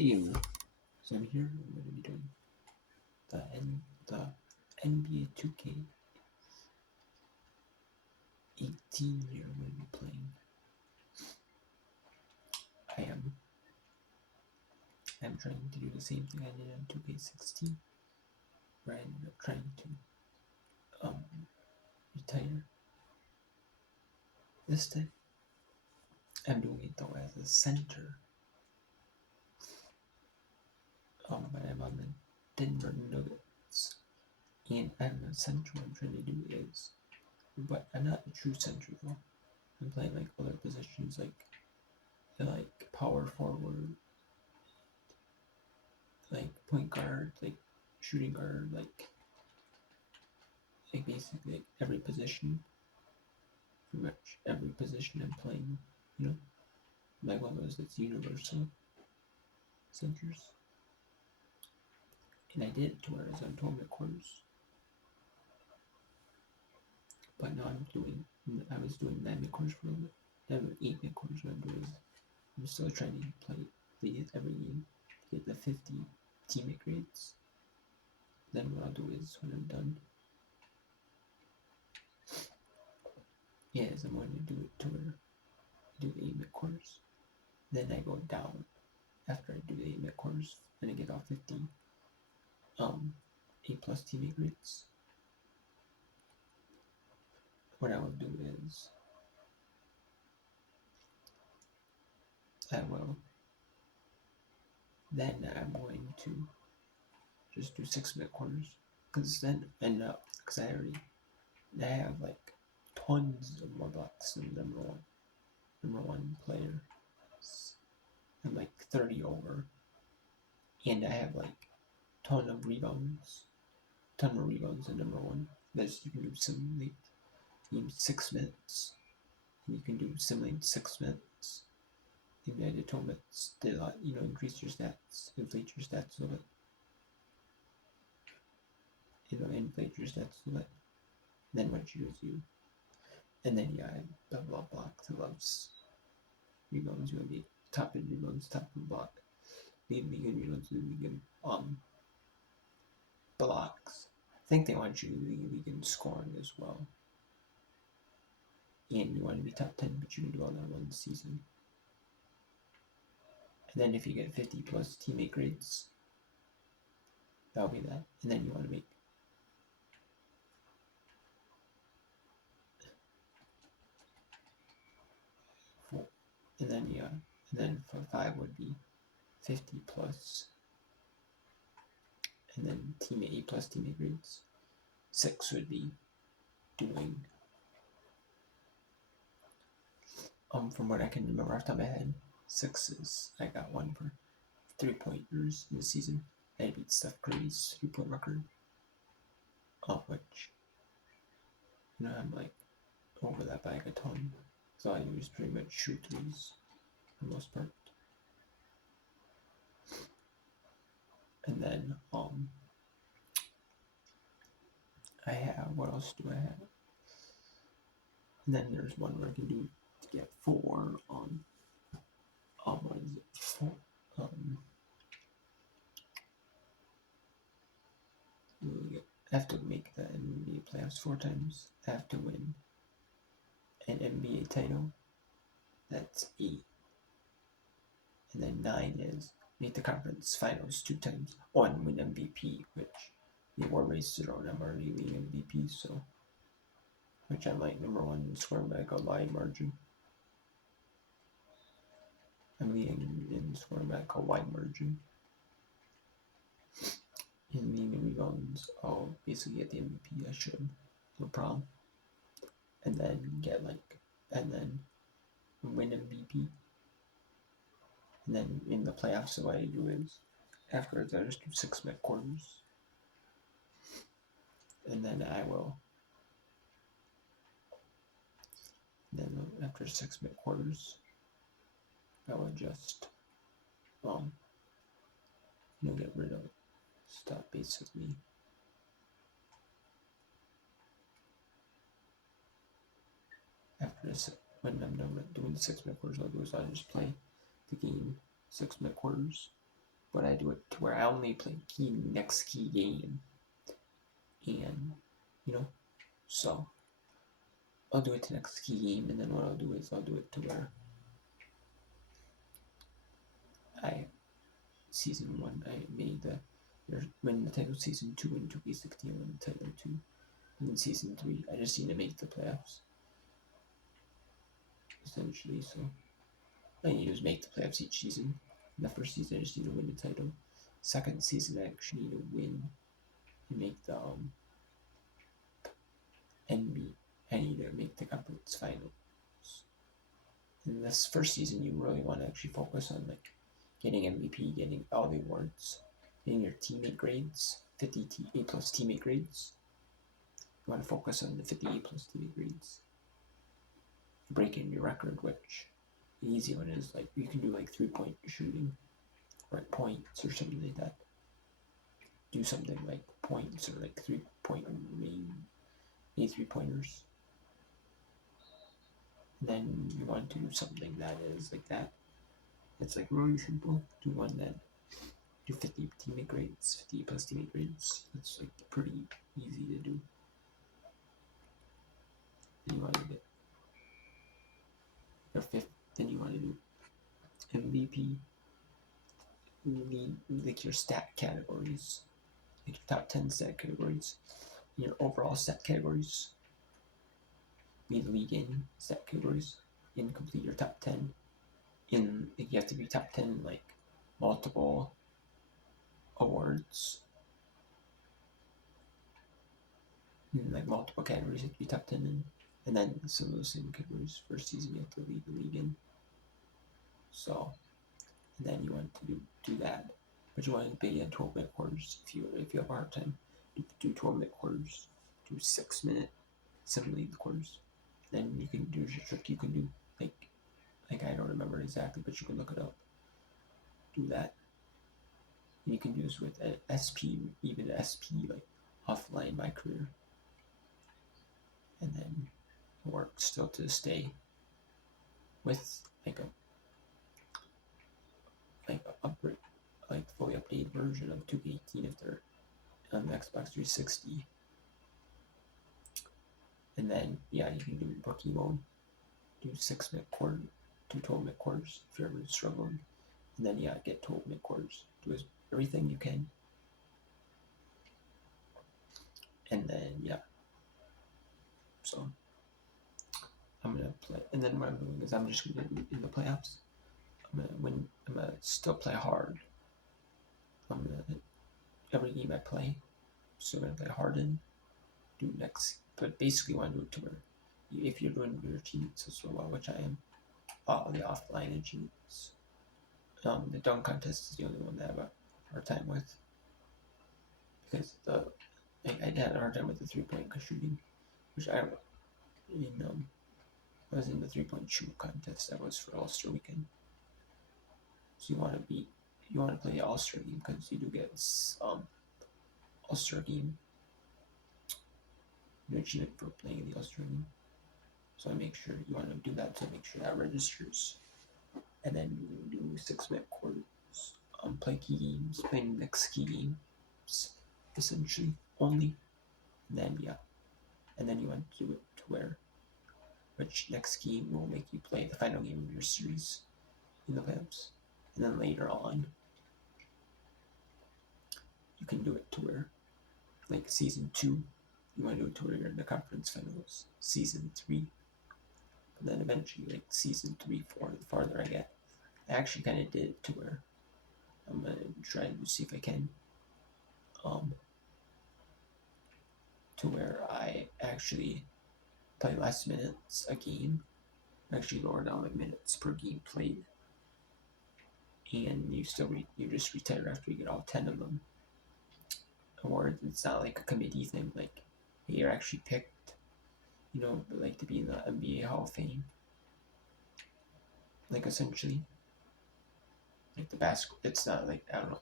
Ew. So I'm here. I'm going to be doing the NBA 2K18 here. I'm going to be playing. I'm trying to do the same thing I did on 2K16, where I ended up trying to retire. This time, I'm doing it though as a center. But I'm on the Denver Nuggets, and I'm a center. What I'm trying to do is, but I'm not a true center though. I'm playing like other positions, like power forward, like point guard, like shooting guard, like basically like every position, pretty much every position I'm playing, you know, like one of those that's universal centers. And I did it to where I was on tournament quarters, but now I was doing 9 mid quarters for a little bit. Now I'm doing 8 mid quarters. What I'm doing is I'm still trying to play it every game to get the 50 teammate grades. Then what I'll do is when I'm done, I'm going to do it to where I do the 8 mid quarters. Then I go down after I do the 8 mid quarters and I get all 50 A plus teammate grades. What I will do is I'm going to just do 6 mid quarters because then because I have like tons of more blocks than number one player. I'm like 30 over, and I have like ton of rebounds than number one. There's you can do simulate in 6 minutes, and you can do simulate 6 minutes. The United Tournaments, they increase your stats, inflate your stats a little bit. Inflate your stats a little bit. Then what you do is and then double up blocks. It loves rebounds. You want to be top in rebounds, top in block. Lead in rebounds, lead in blocks. I think they want you to lead in scoring as well. And you want to be top 10, but you can do all that one season. And then if you get 50 plus teammate grades, that'll be that. And then you want to make four. And then for 5 would be 50 plus. And then teammate A plus teammate grades. 6 would be doing from what I can remember off the top of my head, 6 is I got 1 for 3-pointers in the season. I beat Steph Curry's 3-point record, which I'm like over that by a ton. So I use pretty much shoot threes for the most part. And then I have, what else do I have? And then there's one where I can do to get 4 on what is it? 4 I have to make the NBA playoffs 4 times. I have to win an NBA title. That's 8. And then 9 is make the conference finals 2 times. And win MVP, which the award race is around. I'm already leading MVP, so which I'm like number 1 in scoring by like a wide margin. I'm leading in scoring by like a wide margin. In the rebounds, I'll basically get the MVP. I should, no problem. And then win MVP. And then in the playoffs, what I do is afterwards I just do 6 mid quarters. And then after 6 mid quarters, I will just get rid of stuff basically. After this, when I'm done with doing the 6 mid quarters, I'll just play the game 6 mid quarters. but I do it to where I only play next key game, and so I'll do it to next key game, and then what I'll do is I'll do it to where I season 1 I made the win the title, season 2 in 2K16 win the title 2, and then season 3 I just need to make the playoffs essentially. So I need to just make the playoffs each season. In the first season I just need to win the title. Second season I actually need to win and make the NB. I need to make the conference finals. In this first season, you really want to actually focus on like getting MVP, getting all the awards, getting your teammate grades, 50 A plus teammate grades. You want to focus on the 50 A plus teammate grades. Breaking your record, which the easy one is like you can do like 3-point shooting, or like points or something like that. Do something like points or like 3-point main 3-pointers. And then you want to do something that is like that. It's like really simple. Do one that do 50 teammate grades, 50 plus teammate grades. It's like pretty easy to do. Then you want to get your fifth. Then you want to do MVP. You need like your stat categories, like your top 10 stat categories, your overall stat categories. You need league in stat categories, and complete your top 10. In like, you have to be top 10 like multiple awards. Like multiple categories you have to be top 10 in. And then some of those same categories first season you have to lead the league in. So, and then you want to do that. But you want to be in 12-minute quarters if you have a hard time. Do 12-minute quarters. Do 6-minute, 7-minute quarters. Then you can do your trick. You can do like I don't remember exactly, but you can look it up. Do that. And you can do this with an SP, even SP like offline my career. And then work still to stay with like a fully updated version of 2K18 if they're on the Xbox 360. And then yeah, you can do rookie mode, do 6-minute quarter, do 12-minute quarters if you're ever struggling. And then yeah, get 12-minute quarters. Do everything you can. And then yeah. So I'm gonna play, and then what I'm doing is I'm just gonna do in the playoffs. I'm gonna still play hard. I'm gonna every game I play, so I'm gonna play hard in, do next, but basically want to do it to where if you're doing your teammates as well, which I am, the offline and teammates. The dunk contest is the only one that I have a hard time with because I had a hard time with the 3-point shooting, which I was in the 3-point shoot contest that was for All-Star Weekend. So you want to play the All-Star game because you do get All-Star game, achievement for playing the All-Star game. So I make sure you want to do that to make sure that registers. And then you do 6-minute quarters. Play key games, play next key games, essentially only. And then yeah, and then you want to do it to where which next game will make you play the final game of your series in the playoffs. And then later on, you can do it to where, like season 2, you want to do it to where you're in the conference finals. Season 3, and then eventually, like season 3, 4, the farther I get. I actually kind of did it to where I'm gonna try to see if I can, to where I actually play less minutes a game. Actually lower down my minutes per game played, and you just retire after you get all 10 of them. Or it's not like a committee thing, like you're actually picked, like to be in the NBA Hall of Fame. Like essentially, like the basketball, it's not like, I don't know,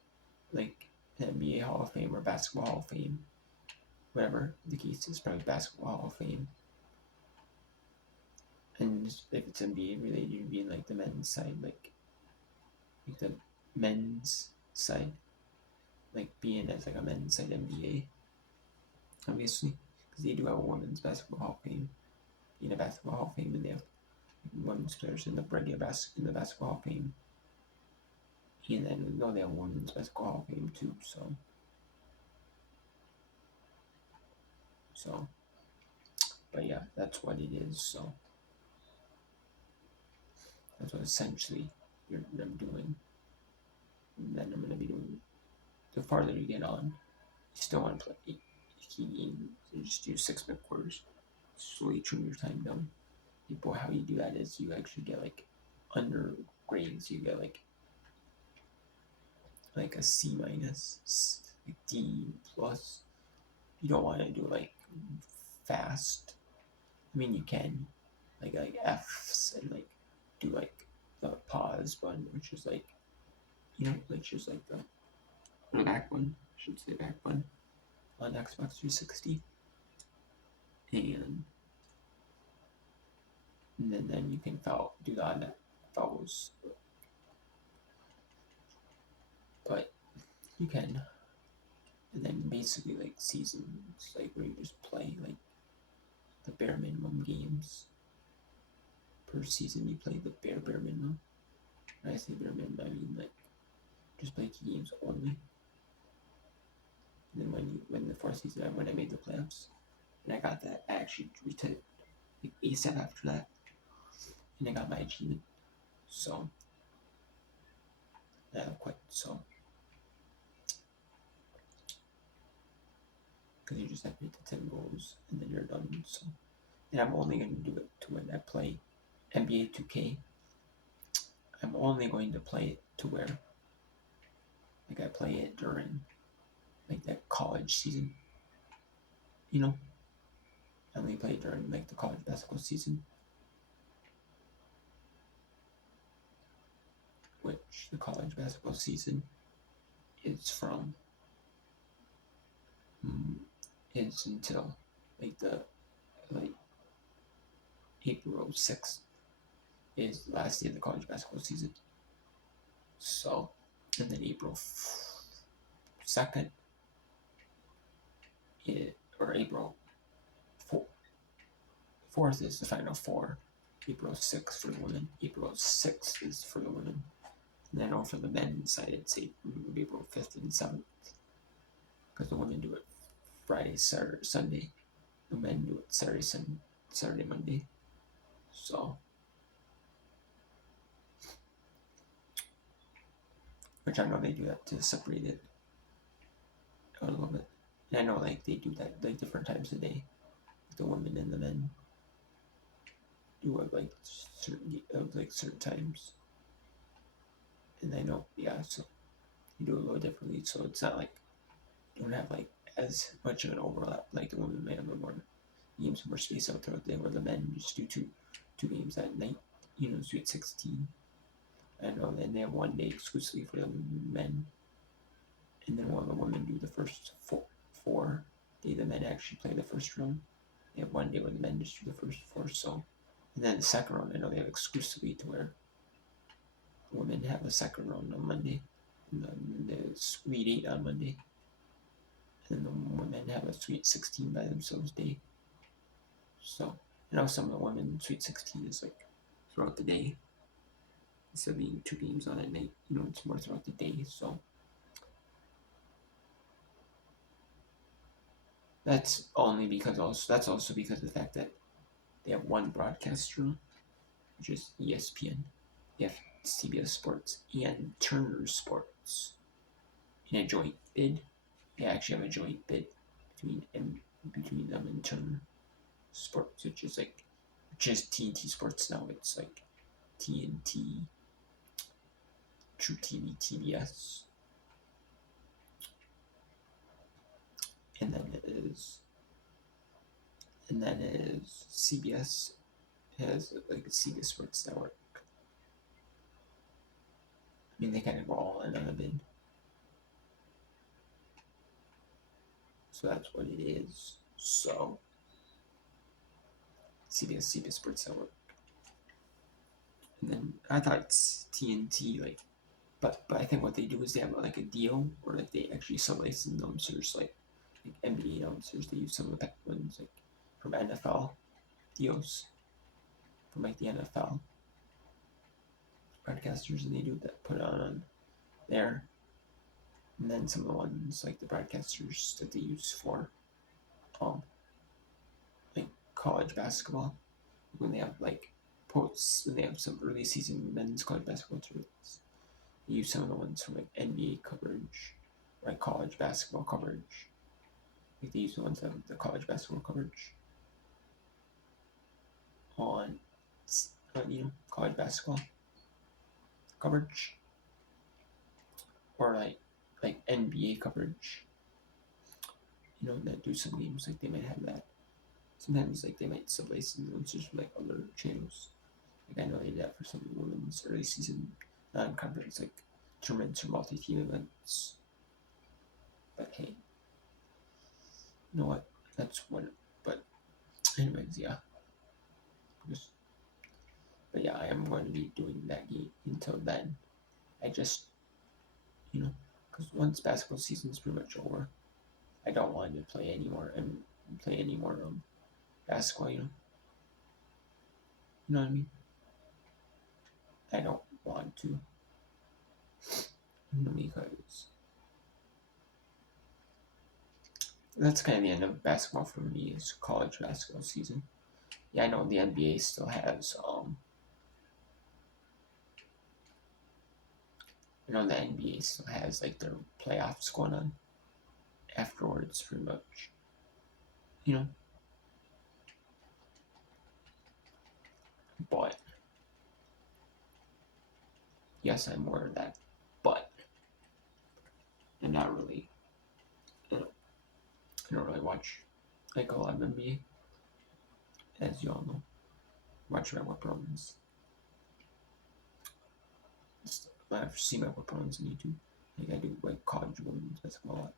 like the NBA Hall of Fame or Basketball Hall of Fame, whatever the case is, probably Basketball Hall of Fame. And if it's NBA related, you'd be in like the men's side, like the men's side, like being as like a men's side NBA, obviously, because they do have a women's basketball hall of fame, being a basketball hall of fame, and they have women's players in the regular in the basketball hall of fame, and then we know they have women's basketball hall of fame too. So, but yeah, that's what it is. So that's what essentially I'm doing. And then I'm gonna be doing. The farther you get on, you still want to play key games. You just do 6-minute quarters. Slowly trim your time down. People, how you do that is you actually get like under grades. You get like a C minus, like D plus. You don't want to do like fast. I mean, you can like Fs and like do like the pause button, which is like like just like the back button. I should say back button on Xbox 360, and then you can do the odd fouls, but you can. And then basically like seasons, like where you just play like the bare minimum games per season. You play the bare minimum. When I say bare minimum, I mean like just play key games only. And then when the fourth season, when I made the playoffs, and I got that, I actually retired like ASAP after that, and I got my achievement. So I quit. So because you just have to hit the 10 goals and then you're done. So and I'm only going to do it to when I play NBA 2K. I'm only going to play it to where like I play it during like that college season. I only play it during like the college basketball season, which the college basketball season is from is until like April 6th is the last day of the college basketball season. So, and then April 2nd or April 4th is the Final Four. April 6th for the women. April 6th is for the women. And I know for the men's side, it's April 5th and 7th. Because the women do it Friday, Saturday, Sunday. The men do it Saturday, Monday. So, which I know they do that to separate it a little bit. And I know like they do that like different times a day. The women and the men do it like certain times. And I know, yeah, so you do it a little differently. So it's not like you don't have like as much of an overlap. Like the women may have more games, more space out throughout the day, where the men just do two games at night. Sweet 16. I know. Then they have one day exclusively for the men, and then while the women do the first four, the men actually play the first round. They have one day where the men just do the first four. So, and then the second round, I know they have exclusively to where the women have a second round on Monday, and then the Sweet 8 on Monday, and then the women have a Sweet 16 by themselves day. So, some of the women Sweet 16 is like throughout the day. Instead of being 2 games on at night, it's more throughout the day. So that's also because of the fact that they have one broadcaster, which is ESPN. They have CBS Sports and Turner Sports in a joint bid. They actually have a joint bid between them and Turner Sports, which is just TNT Sports now. It's like TNT, True TV, TBS, and then CBS has like a CBS Sports Network. I mean, they kind of go all in on the bid. So that's what it is. So CBS Sports Network. And then I thought TNT, like But I think what they do is they have like a deal, or like they actually sub-license announcers, like NBA announcers. They use some of the ones like from NFL deals, from like the NFL broadcasters, and they do that, put it on there. And then some of the ones like the broadcasters that they use for um like college basketball, when they have like when they have some early season men's college basketball tournaments. They use some of the ones from like NBA coverage, like college basketball coverage. Like they use the ones that have the college basketball coverage on college basketball coverage, or like NBA coverage. That do some games, like they might have that. Sometimes like they might sub-license announcers from like other channels. Like I know they did that for some women's early season non-conference like tournaments or multi-team events. But hey, you know what? That's what. But anyways, yeah. Just, but yeah, I am going to be doing that game until then. I just, because once basketball season is pretty much over, I don't want to play anymore basketball. You know what I mean? I don't want to, because that's kind of the end of basketball for me. Is college basketball season. Yeah, I know the NBA still has the NBA still has like their playoffs going on afterwards, pretty much. But yes, I'm aware of that. But I'm not really. I don't really watch like a lot of NBA, as you all know. Watch my weapons. I've seen my weapons on YouTube. Like I do like college women's basketball a lot.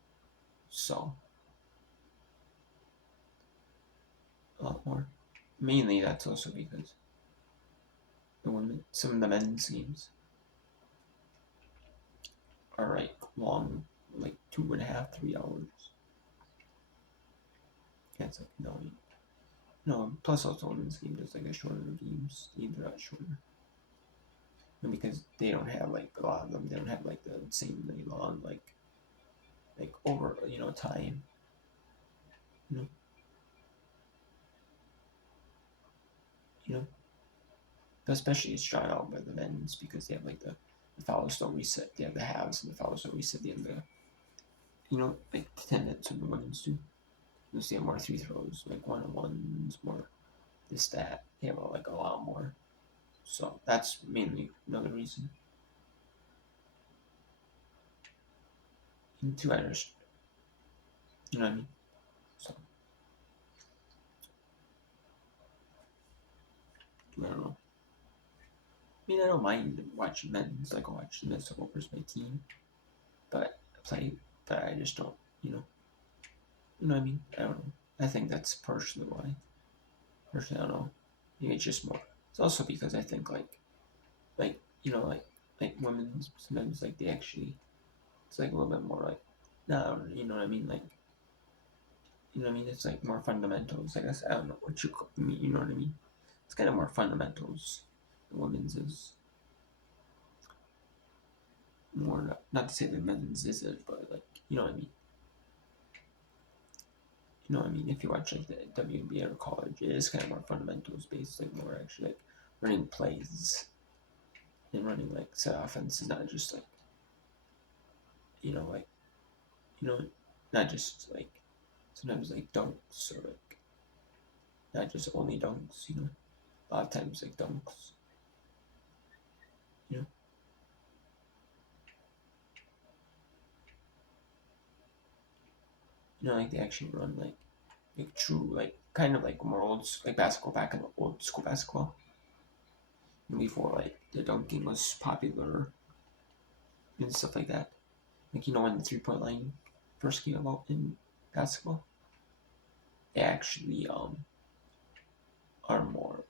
So a lot more. Mainly that's also because some of the men's games are like long, like 2.5, 3 hours. Yeah, it's like no. Plus also women's game does like a shorter games. They're not shorter. And because they don't have like a lot of them, they don't have like the same long like over time. You know, you know. Especially it's drawn out by the men's because they have like the fouls don't reset. They have the halves and the fouls don't reset. They have like the 10 minutes of the women's do. You'll see more free throws, like 1-on-1s, more this, that. They have like a lot more. So that's mainly another reason. And two, I understand. You know what I mean? So, I don't know. I mean, I don't mind watching men's. Like, I watch the Minnesota Gophers, my team. But I just don't, You know what I mean? I don't know. I think that's partially why. Personally, I don't know. Maybe it's just more. It's also because I think like women sometimes like they actually it's like a little bit more like no, you know what I mean? Like you know what I mean? It's like more fundamentals. I guess I don't know what you mean. You know what I mean? It's kind of more fundamentals. The women's is more not to say the men's isn't, but like you know what I mean. You know what I mean? If you watch like the WNBA or college, it is kind of more fundamentals based, like more actually like running plays and running like set offense is not just like like not just like sometimes like dunks or like not just only dunks, a lot of times like dunks, you know, like they actually run like true like kind of like more like basketball back in the old school basketball before like the dunking was popular and stuff like that. Like when the 3-point line first came about in basketball, they actually are more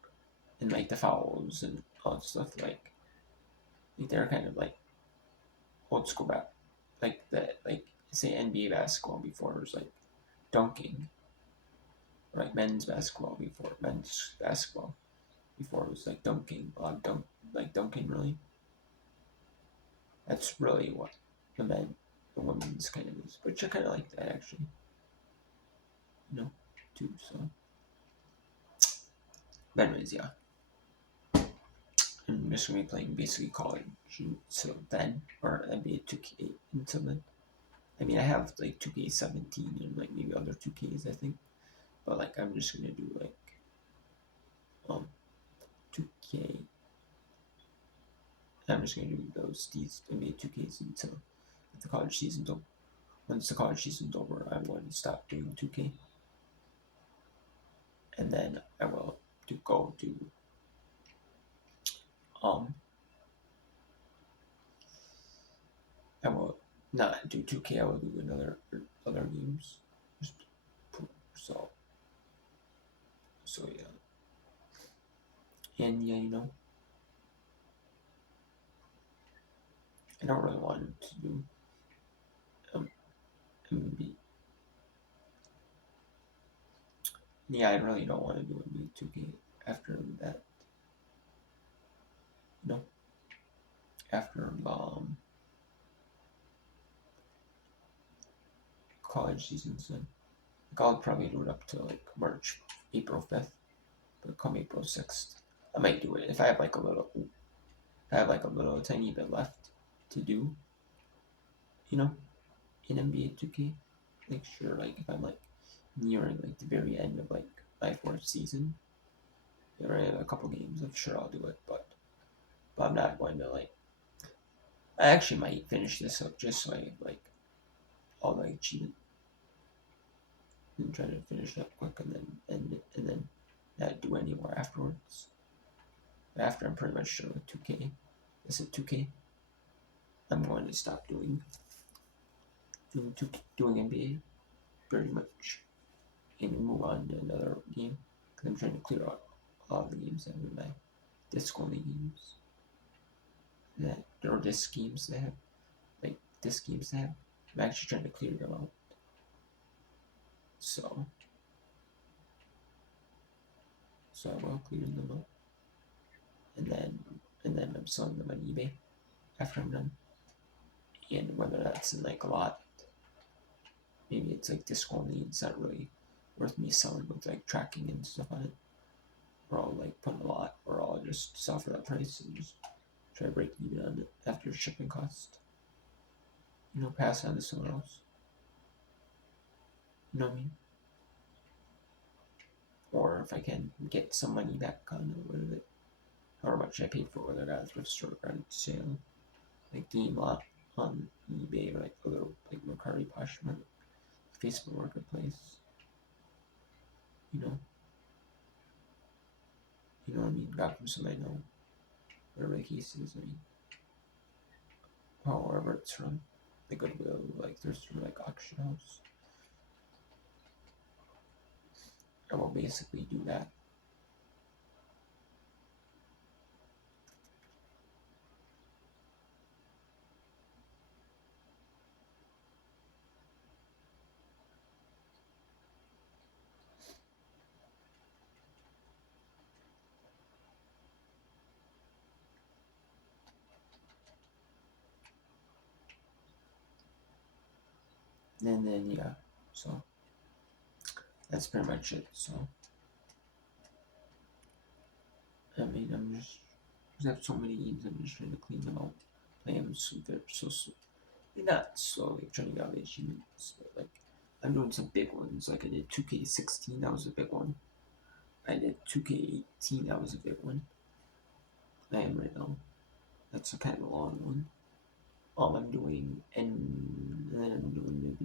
and like the fouls and all that stuff like they're kind of like old school like that, like say NBA basketball before it was like dunking, or like men's basketball before men's basketball before it was like dunking, a lot of like dunking really. That's really what the women's kind of is, which I kind of like that actually, too. So, but anyways, yeah, I'm just gonna be playing basically college until then, or NBA 2K until then. I mean, I have like 2K17 and like maybe other 2Ks, I think, but like I'm just gonna do like 2K. I'm just gonna do these NBA 2Ks until the college season's over. Once the college season's over, I'm going to stop doing 2K, and then I will go to um I will not do 2K. I will do other games. So yeah, and yeah, I don't really want to do MB. Yeah, I really don't want to do MB 2K after that. After college seasons, then like, I'll probably do it up to like March, April 5th, but come April 6th, I might do it if I have like a little tiny bit left to do, you know, in NBA 2K. Like sure, like if I'm like nearing like the very end of like my fourth season, or I have a couple games, I'm sure I'll do it, but I'm not going to like. I actually might finish this up just so I have like all the achievement and try to finish it up quick and then and then not do any more afterwards. After I'm pretty much done with 2K. This is 2K. I'm going to stop doing NBA pretty much and move on to another game because I'm trying to clear out all the games that are in my disc only games. That or disc games that have like disc games that have. I'm actually trying to clear them out. So I will clear them out, and then I'm selling them on eBay after I'm done. And whether that's in like a lot, maybe it's like disc only. It's not really worth me selling with like tracking and stuff on it. Or I'll like put a lot, or I'll just sell for that price and just try to break even on it after shipping cost. Pass on to someone else. You know what I mean? Or if I can get some money back on it, however much I paid for, whether that's thrift store or on sale, like GameLot on eBay or like a little like Mercari Poshmark, Facebook Marketplace. You know, what I mean? Got from somebody I know, whatever the case is. I mean, however it's from, the Goodwill, like there's from like auction house. I will basically do that. And then yeah, so that's pretty much it. So I mean, I'm just because I have so many games, I'm just trying to clean them out. I am so they're so not slowly trying to get all the achievements, but like I'm doing some big ones. Like I did 2K16, that was a big one. I did 2K18, that was a big one. I am right now. That's a kind of a long one. I'm doing, and then I'm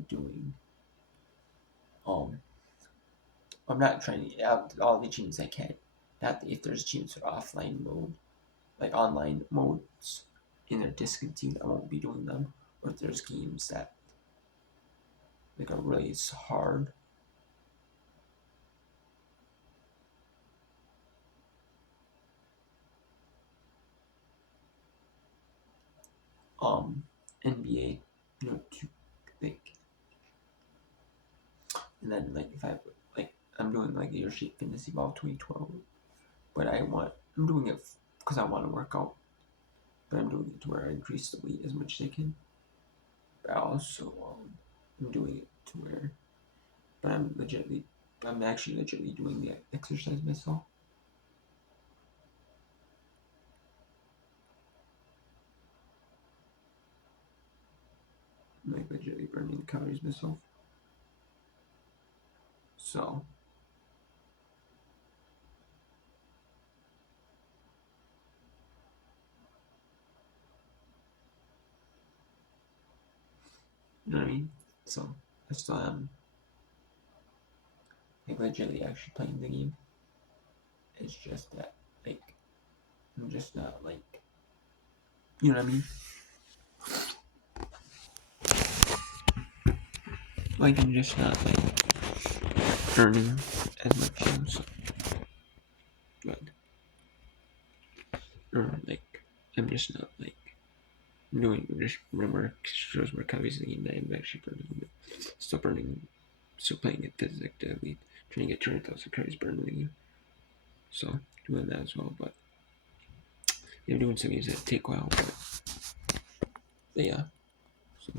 doing. Um, I'm not trying to out all the achievements I can. Not if there's achievements for offline mode, like online modes in their discontinued, I won't be doing them. Or if there's games that like are really hard. Um, NBA, to think. And then like if I like I'm doing like Your Shape Fantasy Ball 2012, but I'm doing it because I want to work out, but I'm doing it to where I increase the weight as much as I can. But I also I'm doing it to where, but I'm actually legitimately doing the exercise myself. I'm like legitimately burning calories myself. So you know what I mean? So I still am like legitimately actually playing the game. It's just that like I'm just not like, you know what I mean? Like I'm just not like earning as much as good. Or like I'm just not like doing just more shows more calories in the game that I'm actually burning. Still burning, still playing it physically, trying to get 200,000 calories burned in the game. So doing that as well, but yeah, doing some games that take a while, but yeah. So